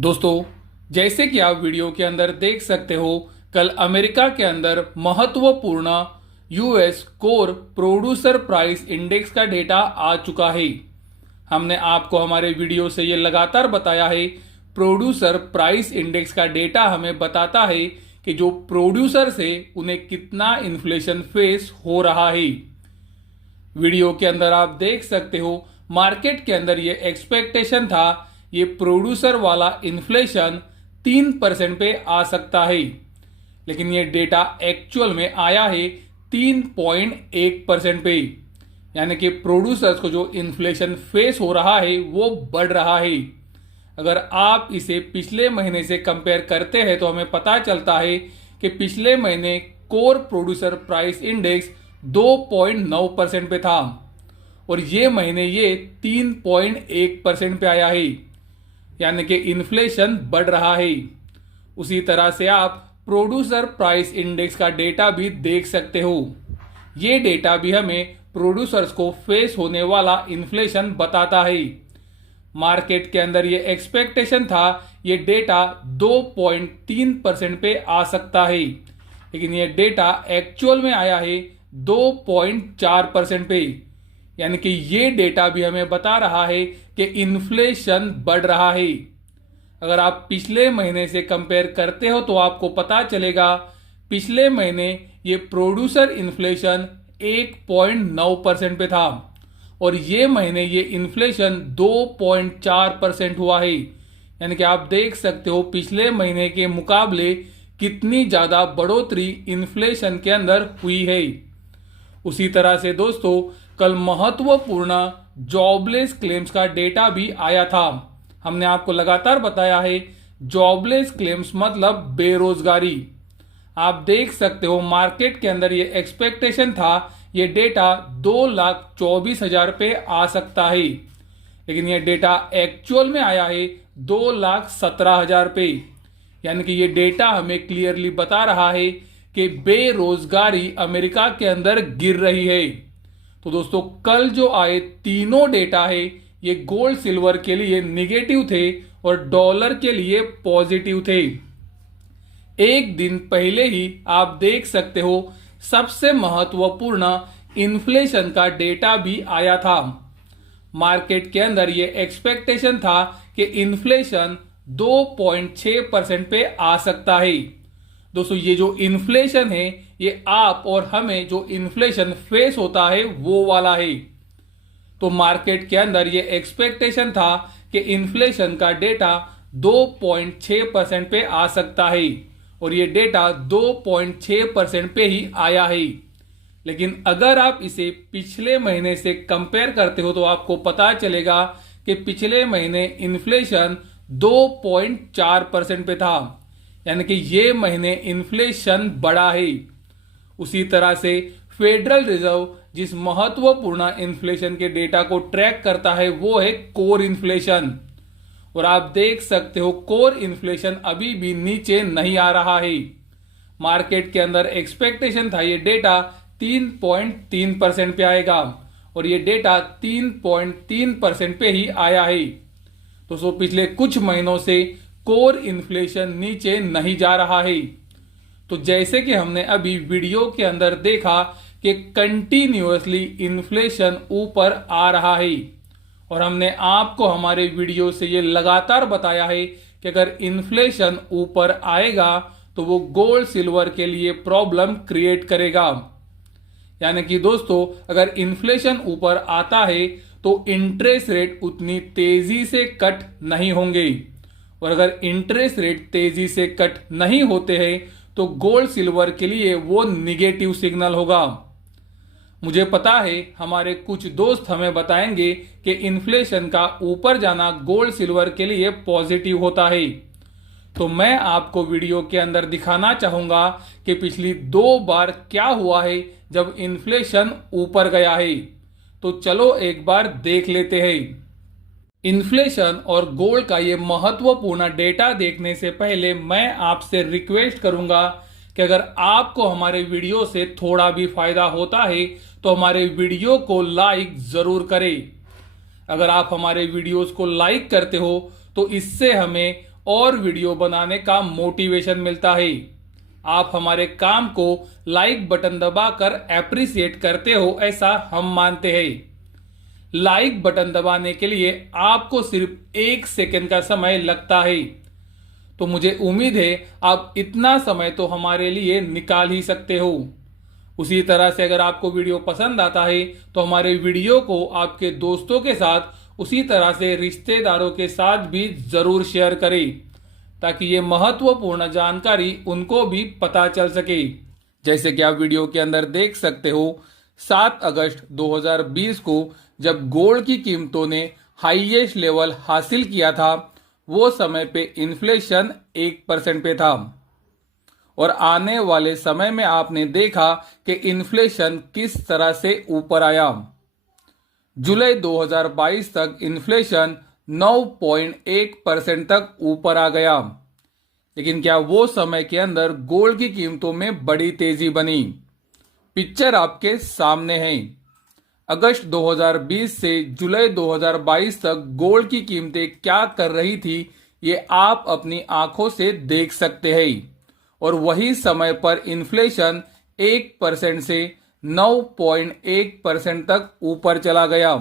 दोस्तों, जैसे कि आप वीडियो के अंदर देख सकते हो, कल अमेरिका के अंदर महत्वपूर्ण US core producer price index का डेटा आ चुका है। हमने आपको हमारे वीडियो से ये लगातार बताया है, प्रोड्यूसर प्राइस इंडेक्स का डेटा हमें बताता है कि जो प्रोड्यूसर से उन्हें कितना इन्फ्लेशन फेस हो रहा है। वीडियो के अंदर आप देख सकते हो, मार्केट के अंदर ये एक्सपेक्टेशन था ये प्रोड्यूसर वाला इन्फ्लेशन 3% पे आ सकता है, लेकिन ये डेटा एक्चुअल में आया है 3.1% पे। यानी कि प्रोड्यूसर्स को जो इन्फ्लेशन फेस हो रहा है वो बढ़ रहा है। अगर आप इसे पिछले महीने से कंपेयर करते हैं तो हमें पता चलता है कि पिछले महीने कोर प्रोड्यूसर प्राइस इंडेक्स 2.9% पे था और ये महीने ये 3.1% पे आया है, यानी कि इन्फ्लेशन बढ़ रहा है। उसी तरह से आप प्रोड्यूसर प्राइस इंडेक्स का डेटा भी देख सकते हो। ये डेटा भी हमें प्रोड्यूसर्स को फेस होने वाला इन्फ्लेशन बताता है। मार्केट के अंदर ये एक्सपेक्टेशन था ये डेटा 2.3% पे आ सकता है, लेकिन ये डेटा एक्चुअल में आया है 2.4% पे। यानी कि ये डेटा भी हमें बता रहा है कि इन्फ्लेशन बढ़ रहा है। अगर आप पिछले महीने से कंपेयर करते हो तो आपको पता चलेगा पिछले महीने ये प्रोड्यूसर इन्फ्लेशन 1.9% पे था और ये महीने ये इन्फ्लेशन 2.4% हुआ है। यानी कि आप देख सकते हो पिछले महीने के मुकाबले कितनी ज्यादा बढ़ोतरी इन्फ्लेशन के अंदर हुई है। उसी तरह से दोस्तों, कल महत्वपूर्ण जॉबलेस क्लेम्स का डेटा भी आया था। हमने आपको लगातार बताया है जॉबलेस क्लेम्स मतलब बेरोजगारी। आप देख सकते हो मार्केट के अंदर ये एक्सपेक्टेशन था ये डेटा 2,24,000 पे आ सकता है, लेकिन ये डेटा एक्चुअल में आया है 2,17,000 पे। यानी कि ये डेटा हमें क्लियरली बता रहा है कि बेरोजगारी अमेरिका के अंदर गिर रही है। तो दोस्तों, कल जो आए तीनों डेटा है ये गोल्ड सिल्वर के लिए निगेटिव थे और डॉलर के लिए पॉजिटिव थे। एक दिन पहले ही आप देख सकते हो सबसे महत्वपूर्ण इन्फ्लेशन का डेटा भी आया था। मार्केट के अंदर ये एक्सपेक्टेशन था कि इन्फ्लेशन 2.6% पे आ सकता है। दोस्तों, ये जो इन्फ्लेशन है ये आप और हमें जो इन्फ्लेशन फेस होता है वो वाला है। तो मार्केट के अंदर ये एक्सपेक्टेशन था कि इन्फ्लेशन का डेटा 2.6% पे आ सकता है और ये डेटा 2.6% पे ही आया है। लेकिन अगर आप इसे पिछले महीने से कंपेयर करते हो तो आपको पता चलेगा कि पिछले महीने इन्फ्लेशन 2.4% पे था, यानी कि ये महीने इन्फ्लेशन बढ़ा है। उसी तरह से फेडरल रिजर्व जिस महत्वपूर्ण इन्फ्लेशन के डेटा को ट्रैक करता है वो है कोर इन्फ्लेशन, और आप देख सकते हो कोर इन्फ्लेशन अभी भी नीचे नहीं आ रहा है। मार्केट के अंदर एक्सपेक्टेशन था ये डेटा 3.3% पे आएगा और ये डेटा 3.3% पे ही आया है। तो पिछले कुछ महीनों से कोर इन्फ्लेशन नीचे नहीं जा रहा है। तो जैसे कि हमने अभी वीडियो के अंदर देखा कि कंटिन्यूअसली इन्फ्लेशन ऊपर आ रहा है और हमने आपको हमारे वीडियो से ये लगातार बताया है कि अगर इन्फ्लेशन ऊपर आएगा तो वो गोल्ड सिल्वर के लिए प्रॉब्लम क्रिएट करेगा। यानी कि दोस्तों, अगर इन्फ्लेशन ऊपर आता है तो इंटरेस्ट रेट उतनी तेजी से कट नहीं होंगे, और अगर इंटरेस्ट रेट तेजी से कट नहीं होते हैं तो गोल्ड सिल्वर के लिए वो निगेटिव सिग्नल होगा। मुझे पता है हमारे कुछ दोस्त हमें बताएंगे कि इन्फ्लेशन का ऊपर जाना गोल्ड सिल्वर के लिए पॉजिटिव होता है। तो मैं आपको वीडियो के अंदर दिखाना चाहूंगा कि पिछली 2 बार क्या हुआ है जब इन्फ्लेशन ऊपर गया है। तो चलो एक बार देख लेते हैं। इन्फ्लेशन और गोल्ड का ये महत्वपूर्ण डेटा देखने से पहले मैं आपसे रिक्वेस्ट करूंगा कि अगर आपको हमारे वीडियो से थोड़ा भी फायदा होता है तो हमारे वीडियो को लाइक जरूर करें। अगर आप हमारे वीडियोस को लाइक करते हो तो इससे हमें और वीडियो बनाने का मोटिवेशन मिलता है। आप हमारे काम को लाइक बटन दबाकर एप्रिसिएट करते हो, ऐसा हम मानते हैं। लाइक बटन दबाने के लिए आपको सिर्फ 1 सेकंड का समय लगता है, तो मुझे उम्मीद है आप इतना समय तो हमारे लिए निकाल ही सकते हो। उसी तरह से अगर आपको वीडियो पसंद आता है तो हमारे वीडियो को आपके दोस्तों के साथ, उसी तरह से रिश्तेदारों के साथ भी जरूर शेयर करें, ताकि ये महत्वपूर्ण जानकारी उनको भी पता चल सके। जैसे कि आप वीडियो के अंदर देख सकते हो, 7 अगस्त 2020 को जब गोल्ड की कीमतों ने हाईएस्ट लेवल हासिल किया था, वो समय पे इन्फ्लेशन 1% पे था। और आने वाले समय में आपने देखा कि इन्फ्लेशन किस तरह से ऊपर आया। जुलाई 2022 तक इन्फ्लेशन 9.1% तक ऊपर आ गया। लेकिन क्या वो समय के अंदर गोल्ड की कीमतों में बड़ी तेजी बनी? पिक्चर आपके सामने है। अगस्त 2020 से जुलाई 2022 तक गोल्ड की कीमतें क्या कर रही थी, ये आप अपनी आंखों से देख सकते हैं। और वही समय पर इन्फ्लेशन 1% से 9.1% तक ऊपर चला गया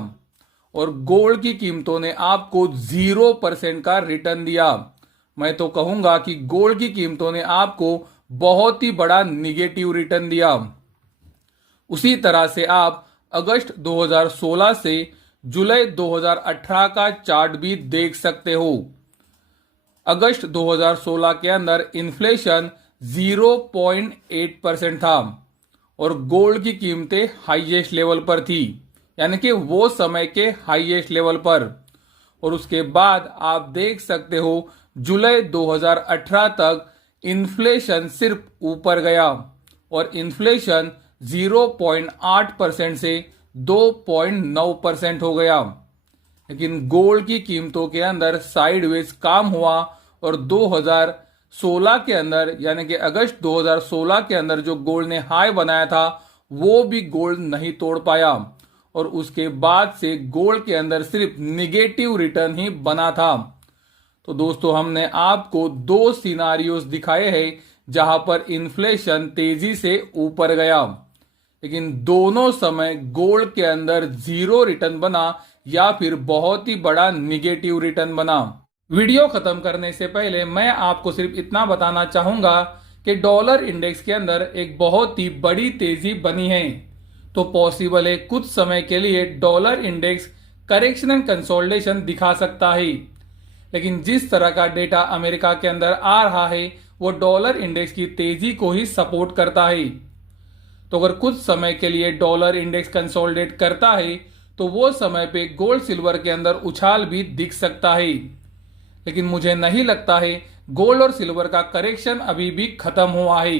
और गोल्ड की कीमतों ने आपको 0% का रिटर्न दिया। मैं तो कहूंगा कि गोल्ड की कीमतों ने आपको बहुत ही बड़ा निगेटिव रिटर्न दिया। उसी तरह से आप अगस्त 2016 से जुलाई 2018 का चार्ट भी देख सकते हो। अगस्त 2016 के अंदर इन्फ्लेशन 0.8% था और गोल्ड की कीमतें हाईएस्ट लेवल पर थी, यानी कि वो समय के हाईएस्ट लेवल पर। और उसके बाद आप देख सकते हो जुलाई 2018 तक इन्फ्लेशन सिर्फ ऊपर गया और इन्फ्लेशन 0.8% से 2.9% हो गया। लेकिन गोल्ड की कीमतों के अंदर साइडवेज काम हुआ और 2016 के अंदर, यानी कि अगस्त 2016 के अंदर जो गोल्ड ने हाई बनाया था, वो भी गोल्ड नहीं तोड़ पाया और उसके बाद से गोल्ड के अंदर सिर्फ निगेटिव रिटर्न ही बना था। तो दोस्तों, हमने आपको 2 सिनारियोस दिखाए हैं जहां पर इन्फ्लेशन तेजी से ऊपर गया, लेकिन दोनों समय गोल्ड के अंदर 0 रिटर्न बना या फिर बहुत ही बड़ा निगेटिव रिटर्न बना। वीडियो खत्म करने से पहले मैं आपको सिर्फ इतना बताना चाहूंगा कि डॉलर इंडेक्स के अंदर एक बहुत ही बड़ी तेजी बनी है। तो पॉसिबल है कुछ समय के लिए dollar index correction and consolidation दिखा सकता है, लेकिन जिस तरह का डेटा अमेरिका के अंदर आ रहा है वो डॉलर इंडेक्स की तेजी को ही सपोर्ट करता है। तो अगर कुछ समय के लिए डॉलर इंडेक्स कंसोलिडेट करता है तो वो समय पे गोल्ड सिल्वर के अंदर उछाल भी दिख सकता है, लेकिन मुझे नहीं लगता है गोल्ड और सिल्वर का करेक्शन अभी भी खत्म हुआ है।